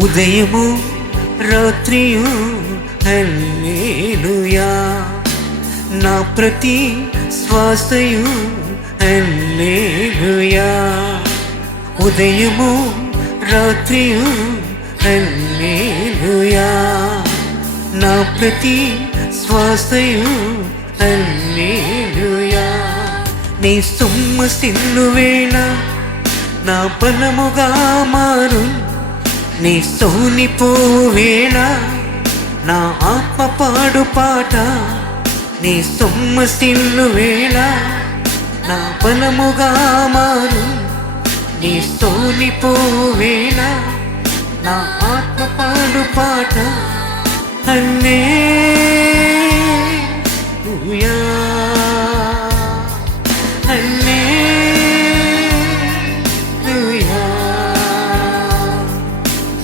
ఉదయము రాత్రియు హల్లెలూయా, నా ప్రతి శ్వాసయు హల్లెలూయా. ఉదయము రాత్రియు హల్లెలూయా, నా ప్రతి శ్వాసయు హల్లెలూయా. నీ సొమ్మసిల్లు వేళ నా బలముగా మారు, నీ సోనిపోవేళ నా ఆత్మ పాడు పాట. నీ సొమ్మసిల్లు వేళ నా బలముగా మారు, నీ సోనిపోవేళ నా ఆత్మ పాడు పాట. హల్లెలూయా, హల్లెలూయా,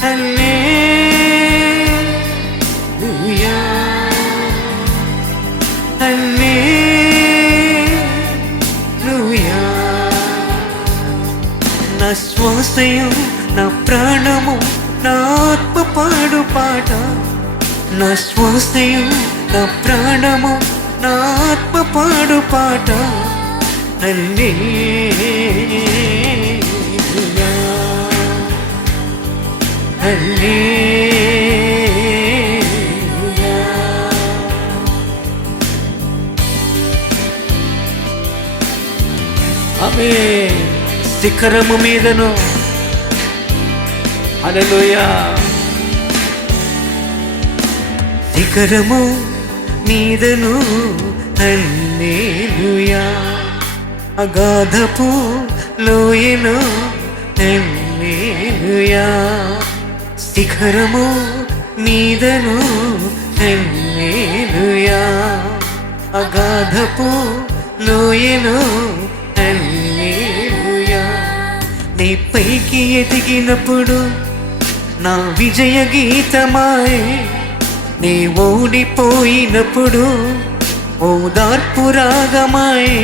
హల్లెలూయా, హల్లెలూయా. నా శ్వాసయు నా ప్రాణము నా ఆత్మ పాడు పాట. నా శ్వాసయు నా ప్రాణము నా ఆత్మ పాడు పాట. హల్లెలూయా, హల్లెలూయా. ఆమేన్. శిఖరము మీదను హల్లెలూయా, శిఖరము మీదను హల్లెలూయా, అగాధపు లోయను హల్లెలూయా. శిఖరము మీదను హల్లెలూయా, అగాధపు లోయను హల్లెలూయా. నీ పైకి ఎదిగినప్పుడు నా విజయ గీతమాయే, నీ ఓడిపోయినప్పుడు ఓదార్పు రాగమాయే.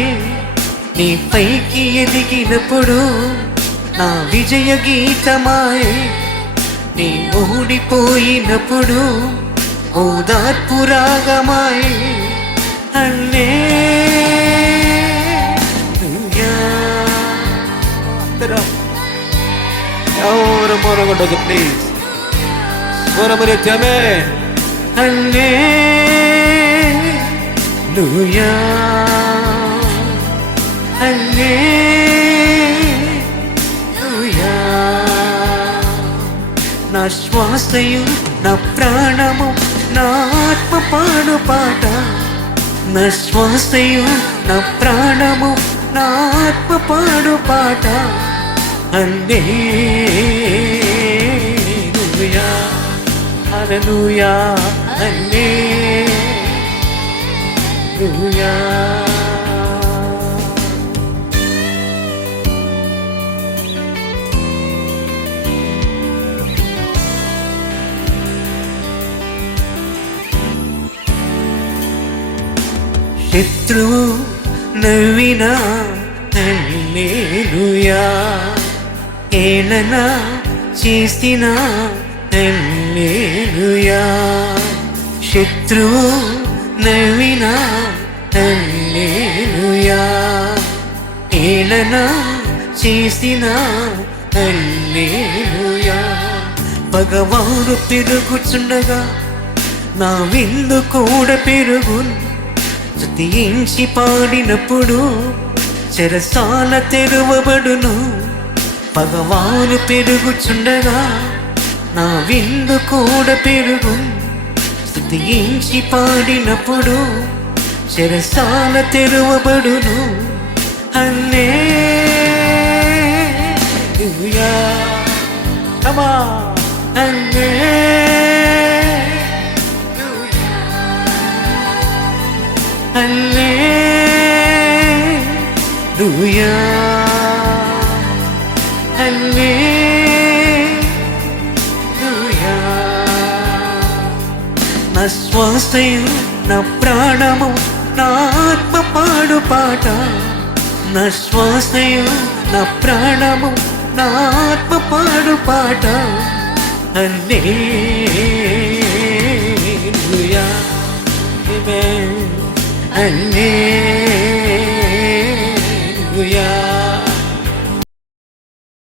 నీ పైకి ఎదిగినప్పుడు నా విజయ గీతమాయే, నీ ఓడిపోయినప్పుడు ఓదార్పు రాగమాయే. హల్లెలూయా. ఎవరు మొరగొట్టదు ప్లీజ్, స్వరమరెత్తామే. హల్లెలూయా, హల్లెలూయా. నా శ్వాసయు నా ప్రాణము నా ఆత్మ పాడు పాట. నా శ్వాసయు నా ప్రాణము నా ఆత్మ పాడు పాట. హల్లెలూయా, హల్లెలూయా, హల్లెలూయా. శత్రువు నవ్వినా హల్లెలూయా, ఏళన చేసిన హల్లెలూయా. శత్రువు నవ్వినా హల్లెలూయా, ఏళన చేసిన హల్లెలూయా. పగవారు పెరుగుచుండగా నా విందు కూడా పెరుగును, స్తుతించి పాడినప్పుడు చెరసాల తెరువబడును. పగవారు పెరుగుచుండగా నా విందు కూడా పెరుగును, స్తుతించి పాడినప్పుడు చెరసాల తెరువబడును. హల్లెలూయా, కమా, హల్లెలూయా, హల్లెలూయా, హల్లెలూయా. నా శ్వాసయు నా ప్రాణము నా ఆత్మ పాడు పాట. నా శ్వాసయు నా ప్రాణము నా ఆత్మ పాడు పాట. హల్లెలూయా ఆమేన్ హల్లెలూయా